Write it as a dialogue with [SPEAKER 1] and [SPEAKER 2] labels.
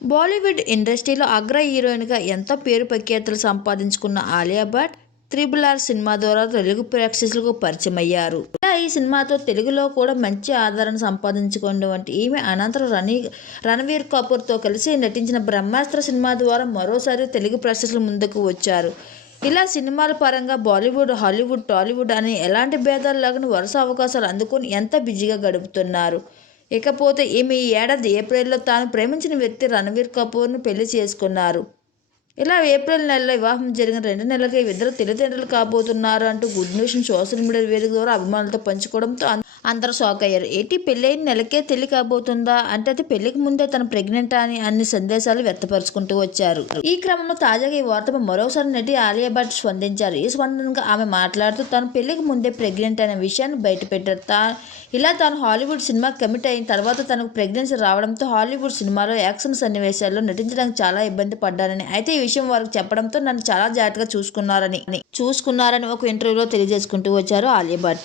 [SPEAKER 1] బాలీవుడ్ ఇండస్ట్రీలో అగ్ర హీరోయిన్గా ఎంతో పేరు ప్రఖ్యాతులు సంపాదించుకున్న Alia Bhatt triple R cinema ద్వారా తెలుగు ప్రేక్షకులకు పరిచయం అయ్యారు ఇలా ఈ సినిమాతో తెలుగులో కూడా మంచి ఆదరణ సంపాదించుకున్నటువంటి ఈమె అనంతరం రణీ రణవీర్ కపూర్తో కలిసి నటించిన బ్రహ్మాస్త్ర సినిమా ద్వారా మరోసారి తెలుగు ప్రేక్షకుల ముందుకు వచ్చారు. ఇలా సినిమాల పరంగా బాలీవుడ్ హాలీవుడ్ టాలీవుడ్ అని ఎలాంటి భేదాలు లేకుండా వరుస అవకాశాలు అందుకొని ఎంత బిజీగా గడుపుతున్నారు? ఇకపోతే ఈమె ఈ ఏడాది ఏప్రిల్లో తాను ప్రేమించిన వ్యక్తి రణవీర్ కపూర్ను పెళ్ళి చేసుకున్నారు. ఇలా ఏప్రిల్ నెలలో వివాహం జరిగిన రెండు నెలలకే ఇద్దరు తల్లిదండ్రులు కాబోతున్నారు అంటూ గుడ్ న్యూస్ని సోషల్ మీడియా వేదిక ద్వారా అభిమానులతో పంచుకోవడంతో అందరూ షాక్ అయ్యారు. ఏంటి పెళ్ళైన నెలకే తెలి కాబోతుందా? అంటే అది పెళ్ళికి ముందే తను ప్రెగ్నెంట్ అని అన్ని సందేశాలు వ్యక్తపరుచుకుంటూ వచ్చారు. ఈ క్రమంలో తాజాగా ఈ వార్తపై మరోసారి నటి ఆలియా భట్ స్పందించారు. ఈ స్పందనగా ఆమె మాట్లాడుతూ తను పెళ్ళికి ముందే ప్రెగ్నెంట్ అనే విషయాన్ని బయటపెట్టారు తా ఇలా తాను హాలీవుడ్ సినిమా కమిట్ అయిన తర్వాత తనకు ప్రెగ్నెన్సీ రావడంతో హాలీవుడ్ సినిమాలో యాక్షన్ సన్నివేశాల్లో నటించడానికి చాలా ఇబ్బంది పడ్డానని అయితే ఈ విషయం వారికి చెప్పడంతో నన్ను చాలా జాగ్రత్తగా చూసుకున్నారని చూసుకున్నారని ఒక ఇంటర్వ్యూలో తెలియజేసుకుంటూ వచ్చారు ఆలియా భట్.